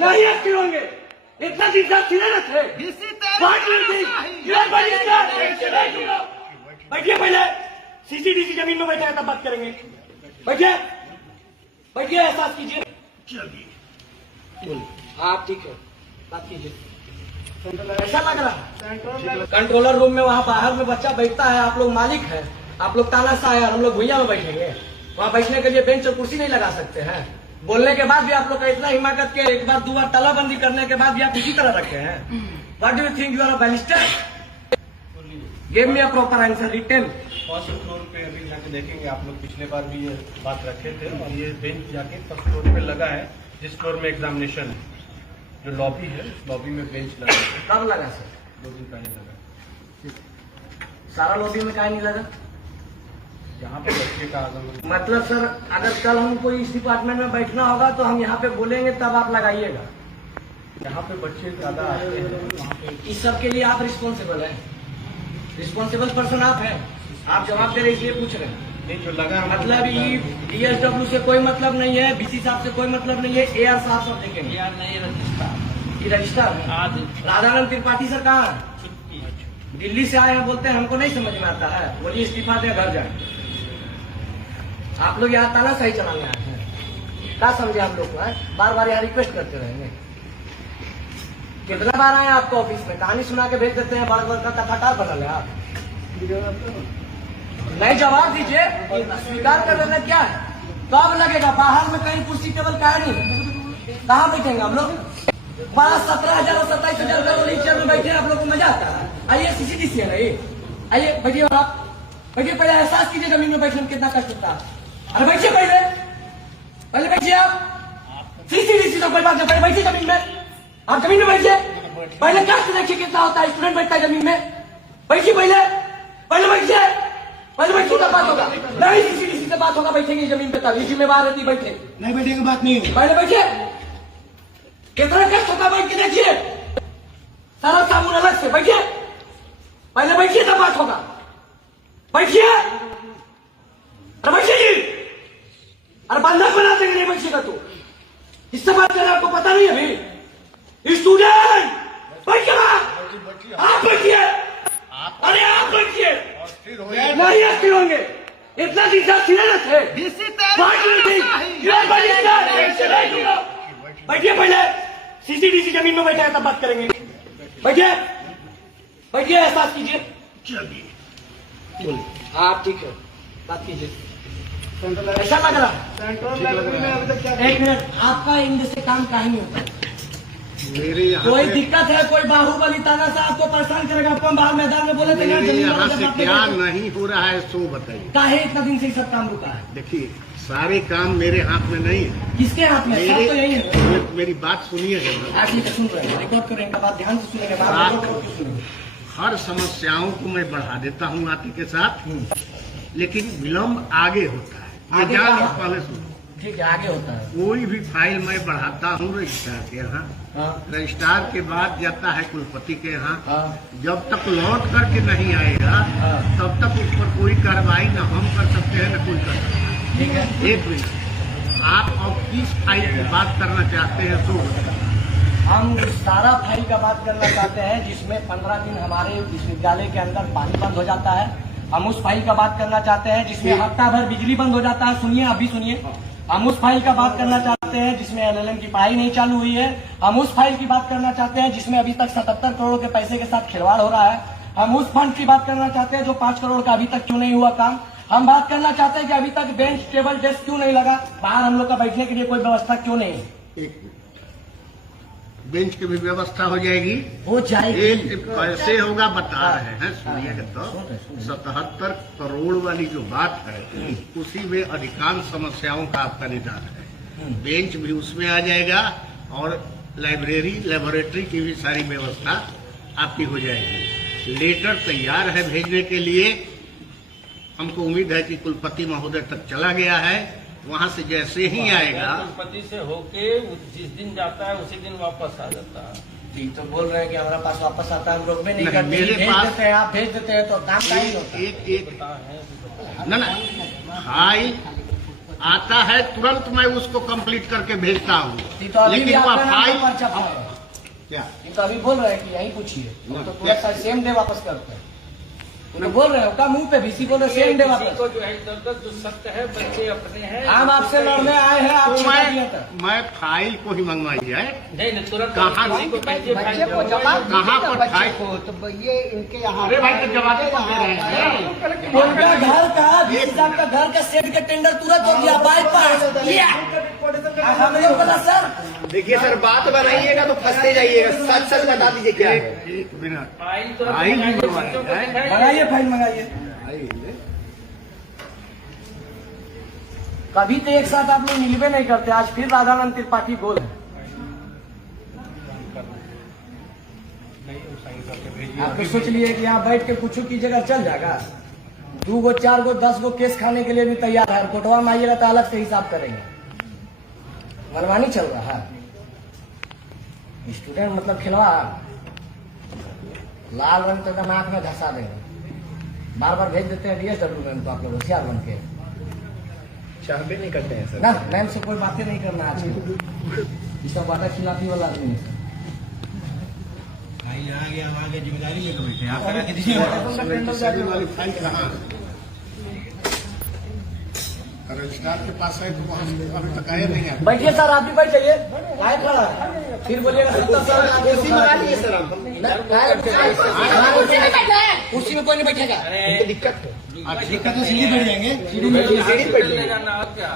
नहीं एक्टिव होंगे। इतना दिन तक खिले न थे। बैठिए पहले, सीसीडीसी जमीन में बैठे तब बात करेंगे। बैठिए बैठिए, एहसास कीजिए। हाँ ठीक है, बात कीजिए। ऐसा लग रहा है कंट्रोलर रूम में, वहाँ बाहर में बच्चा बैठता है, आप लोग मालिक हैं, आप लोग तानाशाह है, हम लोग भुइया में बैठेंगे। वहाँ बैठने के लिए बेंच और कुर्सी नहीं लगा सकते हैं। बोलने के बाद भी आप लोग का इतना हिमाकत के एक बार 2 बार तालाबंदी करने के बाद भी आप इसी तरह रखे हैं। What do you think you are a barrister? Give me a proper answer written. First floor पे अभी जाके देखेंगे आप लोग, पिछले बार भी ये बात रखे थे और ये बेंच जाके फर्स्ट फ्लोर पे लगा है, जिस फ्लोर में एग्जामिनेशन है। जो लॉबी है, लॉबी में बेंच लगा है। कब लगा सर? 2 दिन पहले लगा। सारा लॉबी में काहे नहीं लगा? यहाँ पे बच्चे का आगमन, मतलब सर, अगर कल हमको इस डिपार्टमेंट में बैठना होगा तो हम यहाँ पे बोलेंगे तब आप लगाइएगा। यहाँ पे बच्चे ज्यादा आते हैं, वहाँ पे इस सब के लिए आप रिस्पॉन्सिबल हैं, रिस्पॉन्सिबल पर्सन आप हैं, आप जवाब दे रहे इसलिए पूछ रहे हैं। नहीं जो लगा मतलब DSW से कोई मतलब नहीं है, BC साहब से कोई मतलब नहीं है, AR साहब सब देखेंगे। यार नहीं, रजिस्ट्रार ये रजिस्ट्रार है। आज राधानंद त्रिपाठी सर कहाँ है? छुट्टी। दिल्ली से आए हैं, बोलते हैं हमको नहीं समझ में आता है, बोलिए इस्तीफा दे, घर जाए। आप लोग यहाँ तानाशाही चलाने आए हैं, क्या समझे आप लोग को? बार बार यहाँ रिक्वेस्ट करते रहेंगे। कितना बार आए आपको ऑफिस में, कहानी सुना के भेज देते हैं, बड़ा बड़ा कथाकार बना ले आप। नहीं जवाब दीजिए, स्वीकार कर लेना क्या है? कब लगेगा? बाहर में कहीं कुर्सी टेबल का है नहीं, कहाँ बैठेंगे हम लोग? 17,000 और 27,000 का नीचे में बैठे, आप लोग को मजा आता है? आइए, CCDC है नहीं, आइए बैठिए आप, बैठिए। पहले एहसास कीजिए जमीन में बैठने में कितना कष्ट होता है। अरे बैठिए, पहले बैठिए आप। CCDC तो कोई बात नहीं, पहले बैठिए जमीन में, आप जमीन में बैठिए। पहले कष्ट देखिए कितना होता है, स्टूडेंट बैठता है जमीन में। बैठिए पहले बैठिए, पहले बैठिए तब बात होगा। नहीं, CCDC से बात होगा, बैठेंगे जमीन पे, तब ये जिम्मेवार रहती, बैठे नहीं बैठेंगे बात नहीं होगी। पहले बैठिए। कितना कष्ट होता है, बैठ के देखिए, सारा साबुन अलग से। बैठिए, पहले बैठिए तब बात होगा। बैठिए, अरे बैठिए जी। अरे बंधक बना देंगे, नहीं बैठिएगा तो। इससे बात करना आपको पता नहीं अभी? स्टूडेंट बैठिए, आप बैठिए, अरे आप बैठिए। नहीं एक्टिव होंगे, इतना दिन तक खिले न थे। बैठिए पहले, CCDC जमीन में बैठे तब बात करेंगे। बैठिए बैठिए, एहसास कीजिए। हाँ ठीक है, बात कीजिए। ऐसा लग रहा है एक मिनट, आपका इंग्लिश से काम काहे नहीं होता? मेरे यहाँ कोई दिक्कत है? कोई बाहुबली तानाशाह आपको परेशान करेगा? आपको बाहर मैदान में बोले थे ना, मेरे जमीन यहाँ वाला से जब क्या आपने- नहीं हो रहा है सो बताइए। काहे इतना दिन से ये सब काम रुका है? देखिए, सारे काम मेरे हाथ में नहीं है। किसके हाथ में? सब तो यही है। मेरी बात सुनिए जरा। आप ठीक है, सुन रहे हैं, रिकॉर्ड करें, इनका बात ध्यान से सुनेंगे, बात रिकॉर्ड करके सुनेंगे। हर समस्याओं को मैं बढ़ा देता हूँ आते के साथ, लेकिन विलम्ब आगे होता है। आगे जान क्या? पहले सुनो, ठीक है, आगे होता है। कोई भी फाइल मैं बढ़ाता हूँ रजिस्ट्रार के यहाँ, हाँ रजिस्ट्रार के बाद जाता है कुलपति के यहाँ। हाँ जब तक लौट करके नहीं आएगा हाँ। तब तक उस पर कोई कार्रवाई न हम कर सकते हैं न कोई कर सकता है। ठीक है। एक मिनट, आप अब किस फाइल की बात करना चाहते हैं तो हम सारा फाइल का बात करना चाहते हैं जिसमें 15 दिन हमारे विश्वविद्यालय के अंदर पानी बंद हो जाता है। हम उस फाइल का बात करना चाहते हैं जिसमें हफ्ता भर बिजली बंद हो जाता है। सुनिए, अभी सुनिए। हम उस फाइल का बात करना चाहते हैं जिसमें LLM की पढ़ाई नहीं चालू हुई है। हम उस फाइल की बात करना चाहते हैं जिसमें अभी तक 77 करोड़ के पैसे के साथ खिलवाड़ हो रहा है। हम उस फंड की बात करना चाहते हैं जो 5 करोड़ का अभी तक क्यों नहीं हुआ काम। हम बात करना चाहते हैं कि अभी तक बेंच टेबल डेस्क क्यों नहीं लगा, बाहर हम लोग का बैठने के लिए कोई व्यवस्था क्यों नहीं है। एक बेंच की भी व्यवस्था हो जाएगी, हो जाएगी। एक कैसे होगा बता रहे हैं, सुनिएगा तो। 77 करोड़ वाली जो बात है उसी में अधिकांश समस्याओं का आपका निदान है। बेंच भी उसमें आ जाएगा और लाइब्रेरी लेबोरेटरी की भी सारी व्यवस्था आपकी हो जाएगी। लेटर तैयार है भेजने के लिए। हमको उम्मीद है कि कुलपति महोदय तक चला गया है, वहाँ से जैसे ही आएगा। कुलपति से होके जिस दिन जाता है उसी दिन वापस आ जाता है। जी, तो बोल रहे हैं कि हमारा पास वापस आता है, हम रोक में नहीं नहीं, करते, मेरे भेज पास- देते हैं, आप भेज देते हैं तो काम का ही होता है। एक ना फाइल आता है तुरंत मैं उसको कंप्लीट करके भेजता हूँ, तो अभी भी लेकिन वह आपका नाम फाइल पर पर्चा फाड़ा है। क्या ये तो अभी बोल रहे हैं कि यही पूछिए, वो तो तुरंत सेम डे वापस करते हैं। वो तो बोल रहे हैं, उसका मुंह पे भी बोल रहे सेम डे किसी वापस। को जो है इधर जो सत्य है बच्चे अपने हैं। हम आपसे लड़ने आए हैं, आप तो छिपा दिए थे। मैं फाइल को ही मंगवाई है। नहीं तुरंत कहाँ किसी को कहिए बच्चे फाइल को जवाब कहाँ पर बच्चे फाइल? को तो ये इनके यहाँ अरे भाई तो जवाब तो दे रहे हैं। उनका घर का 20 लाख का घर का सेट का टेंडर तुरंत हो गया, बाईपास किया। हम लोग बोला सर देखिए सर, बात बनाइएगा तो फंसते जाइएगा, सच सच बता दीजिए क्या है। एक मिनट, फाइल तुरंत फाइल भी मंगाइए, मंगवाया बच्चों को है। दिखाइए। मंगाइए, फाइल मंगाइए। कभी तो एक साथ आप लोग मिलवे नहीं करते, आज फिर राधानंद त्रिपाठी बोल है। नहीं वो साइन करके भेजिए। आप तो सोच लिए कि यहाँ बैठ के कुछ कीजिएगा चल जाएगा। 2 गो 4 गो 10 गो केस खाने के लिए भी तैयार है, कोटवा में आइएगा तो अलग से हिसाब करेंगे। मनमानी चल रहा है, स्टूडेंट मतलब खिलवा लाल रंग तो एकदम आंख में धसा देंगे। बार बार भेज देते हैं DSW मैम को, आप लोग होशियार बन के चाहबे नहीं करते हैं सर। ना। मैम से कोई बातें नहीं करना आज ये सब वादा खिलाफी वाला आदमी है। रजिस्ट्रार वाली फाइल कहाँ? रजिस्ट्रार के पास है तो वहाँ अभी तक आया नहीं है। बैठिए सर, आप भी बैठ जाइए। आए खड़ा है। फिर बोलिएगा 70 साल कुर्सी मंगा लीजिए सर आप। कुर्सी में कोई नहीं बैठेगा। अरे दिक्कत है। दिक्कत तो सीढ़ी बैठ जाएंगे। सीढ़ी पे ले जाना और क्या।